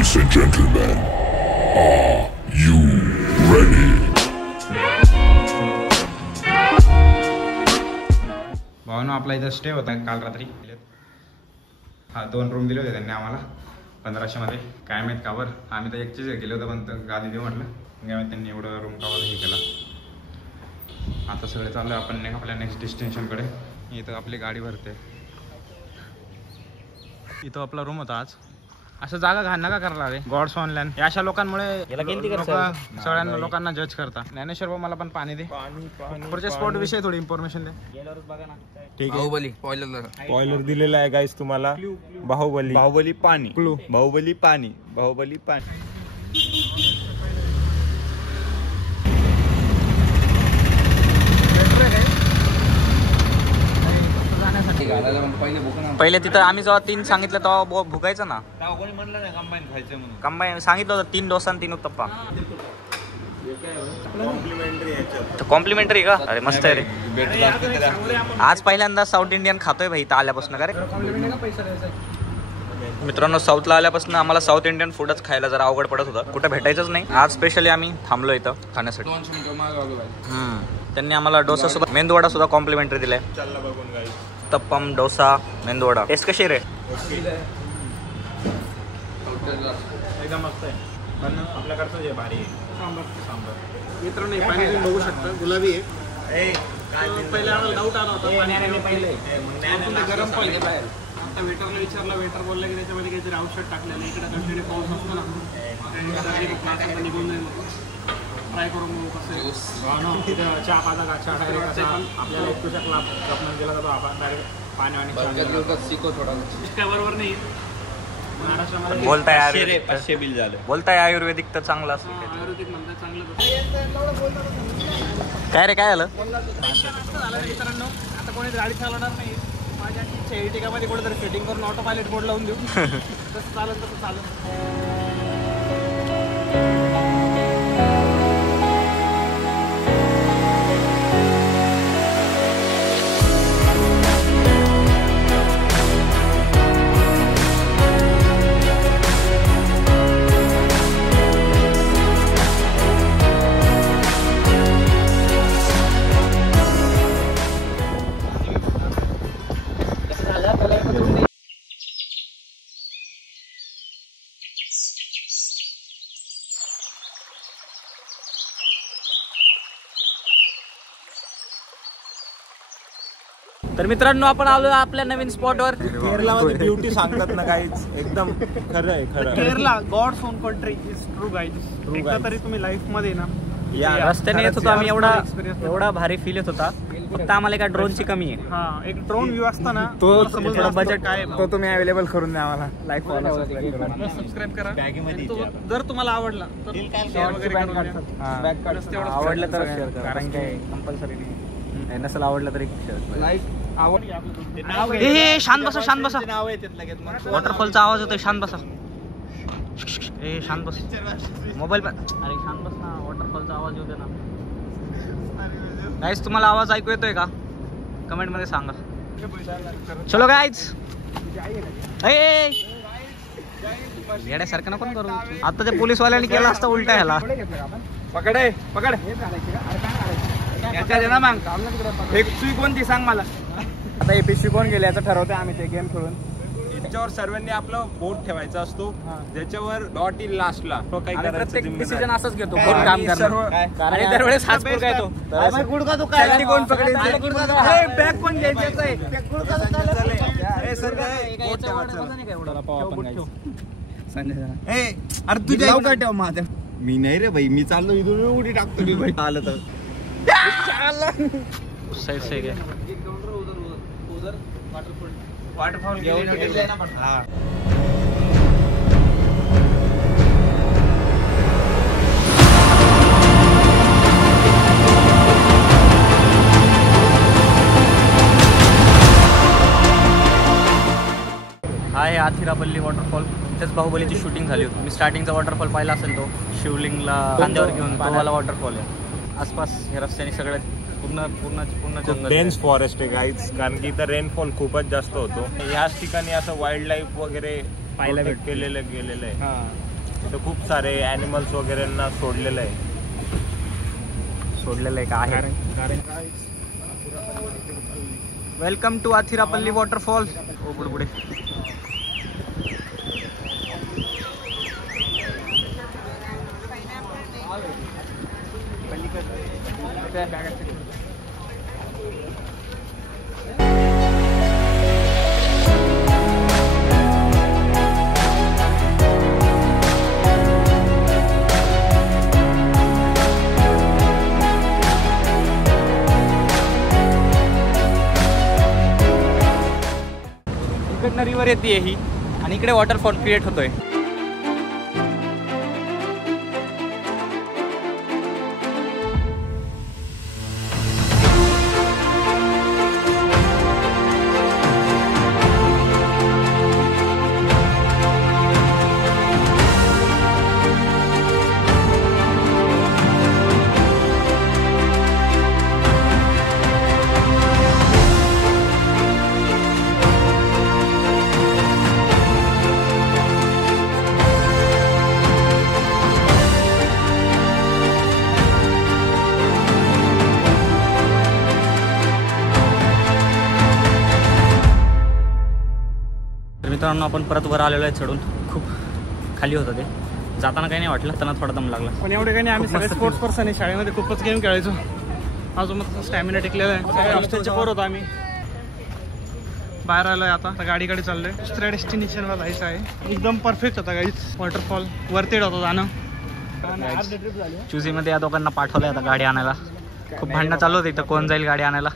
Ladies and gentlemen, are you ready? भावानं आपला इथं स्टे होता काल रात्री. हा 2 रूम दिले होते त्यांनी आम्हाला 1500 मध्ये. काय माहीत कावर, आम्ही तर एकचेच गेलो होतो पण गादी देऊ म्हटलं. काय त्यांनी एवढं रूम कावर हे केला. आता सगळे चालू आहे आपण आपल्या नेक्स्ट डेस्टिनेशनकडे. इथं आपली गाडी भरते. इथं आपला रूम होता आज. असं जागा घाण नका करायला हवे. गॉड्स ऑनलाईन या अशा लोकांमुळे सगळ्यांना लोकांना जज करता. ज्ञानेश्वर भाऊ मला पण पाणी दे. पुढच्या स्पॉट विषयी थोडी इन्फॉर्मेशन दे. ठीक आहे. बाहुबली स्पॉइलर दिलेला आहे गाईस तुम्हाला. बाहुबली पाणी. बाहुबली पाणी. बाहुबली पाणी. पहिले तिथं आम्ही जेव्हा 3 सांगितलं तेव्हा भुकायचं ना. कोणी म्हणलं नाही कंबाईन खायचं म्हणून. कंबाईन सांगितलं होतं 3 डोसा आणि 3 उत्तप्पा. कॉम्प्लिमेंटरी का? अरे मस्त आहे रे. आज पहिल्यांदा साऊथ इंडियन खातोय भाई इथं आल्यापासून. का रे मित्रांनो, साऊथला आल्यापासून आम्हाला साऊथ इंडियन फूडच खायला जरा अवघड पडत होतं. कुठं भेटायचंच नाही. आज स्पेशली आम्ही थांबलो इथं खाण्यासाठी. त्यांनी आम्हाला डोसा सोबत मेंदूवडा सुद्धा कॉम्प्लिमेंटरी दिलाय. तप्पम, डोसा, मेंदूवडा. टेस्ट कशी रे? एकदम मस्त आहे. पण आपल्याकडचं जे भारी आहे सांबर. मित्रांनो हे पाणी तुम्ही बघू शकता, गुलाबी आहे. पहिले आम्हाला डाऊट आला होता पाणी गरम पाणी बाहेर. आता वेटरला विचारलं, वेटर बोलला की त्याच्यामध्ये काहीतरी औषध टाकलेलं. इकडे कंटिन्यू पाऊस असतो ना, निघून जाईल. ट्राय करून बघू कसं चहा पाचा का चहा डायरेक्ट असा आपल्याला एक तुझ्या क्लास गेला जातो. आपण डायरेक्ट पाण्याने काय बरोबर नाही. महाराष्ट्रामध्ये बोलताय बोलताय आयुर्वेदिक तर चांगलं असतं. आयुर्वेदिक म्हणतात चांगलं. काय रे, काय झालं? मित्रांनो, आता कोणी गाडी चालवणार नाही. माझ्या एर्टिगामध्ये कुठेतरी सेटिंग करून ऑटो पायलट बोर्ड लावून देऊ. तसं चालेल तसं चालेल. तर मित्रांनो, आपण आलो आपल्या नवीन स्पॉटवर. केरलामध्ये ब्युटी सांगतात ना गाईज, एकदम खरं आहे. खरं Kerala God's own country is true guys. एकदा तरी तुम्ही लाईफ मध्ये ना या रस्त्याने येत होतो आम्ही. एवढा भारी फील येत होता. फक्त आम्हाला एका ड्रोनची कमी आहे. हा, एक ड्रोन व्ह्यू असताना तो बजेट काय तो तुम्ही अवेलेबल करून द्या आम्हाला. लाईक सबस्क्राईब करा. जर तुम्हाला आवडला तर शेअर वगैरे करून आवडलं तर शेअर करा. कारण काय कंपल्सरी नाही. नसेल आवडलं तरी लाईक आवड. शांत बसा, शांत बसा. वॉटरफॉलचा आवाज होतोय. शांत बसा. शांत बस. मोबाईल पण. अरे शांत बस ना. वॉटरफॉलचा आवाज येऊ दे ना. गाईज, तुम्हाला आवाज ऐकू येतोय का? कमेंट मध्ये सांगा. चलो गाईज. येड्यासारखं नको करू. आता ते पोलीसवाल्यांनी केला असता उलटा ह्याला. पकड पकड याच्या ना मग एक सुई कोणती सांग मला. आता हे पिशवी कोण गेले याचं ठरवते आम्ही ते गेम खेळून. याच्यावर सर्वांनी आपलं बोट ठेवायचा असतो, ज्याच्यावर डॉट इन लास्टला. तो काही प्रत्येक डिसिजन असंच घेतो. कोण काम करणार आणि दरवेळेस हाच पुढे काय तो गुडघा तो काय कोण पकडेल. बॅग पण घ्यायचं आहे. अरे तुझ्या लवकर ठेव माझ्या. मी नाही रे भाई, मी चाललो इथून उडी टाकतो. मी भाई आलं तर साइड से गया वाटरफॉल हा आहे आथिरापल्ली वॉटरफॉल. इथेच बाहुबलीची शूटिंग झाली होती. मी स्टार्टिंगचा वॉटरफॉल पाहिला असेल तो शिवलिंगला कांद्यावर घेऊन, तो वाला वॉटरफॉल आहे. आसपास हे रस्त्याने सगळे पूर्ण जंगल, डेन्स फॉरेस्ट आहे गाईज. कारण की इथं रेनफॉल खूपच जास्त होतो. याच ठिकाणी असं वाईल्ड लाईफ वगैरे पाहायला केलेलं गेलेलं आहे. इथं खूप सारे ॲनिमल्स वगैरेंना सोडलेलं आहे. सोडलेलं आहे का आहे. Welcome to Athirappilly waterfall. ओ पुढे पुढे. इकडनं रिव्हर येते ही आणि इकडे वॉटरफॉल क्रिएट होतोय. मित्रांनो आपण परत वर आलेलो आहे चढून. खूप खाली होतं ते. जाताना काही नाही वाटलं, त्यांना थोडा दम लागला. पण एवढे काही नाही. आम्ही सगळे स्पोर्ट्स पर्सन आहे. शाळेमध्ये खूपच गेम खेळायचो. अजून मग स्टॅमिना टिकलेला आहे. सगळे हॉस्टेलचे पोर होतो आम्ही. बाहेर आलोय आता गाडी चाललोय. दुसऱ्या डेस्टिनेशनला जायचं आहे. एकदम परफेक्ट होता गाईच वॉटरफॉल. वरती होतं जाणं. चुजीमध्ये या दोघांना पाठवलंय आता गाडी आणायला. खूप भांडणं चालू होतं इथं कोण जाईल गाडी आणायला.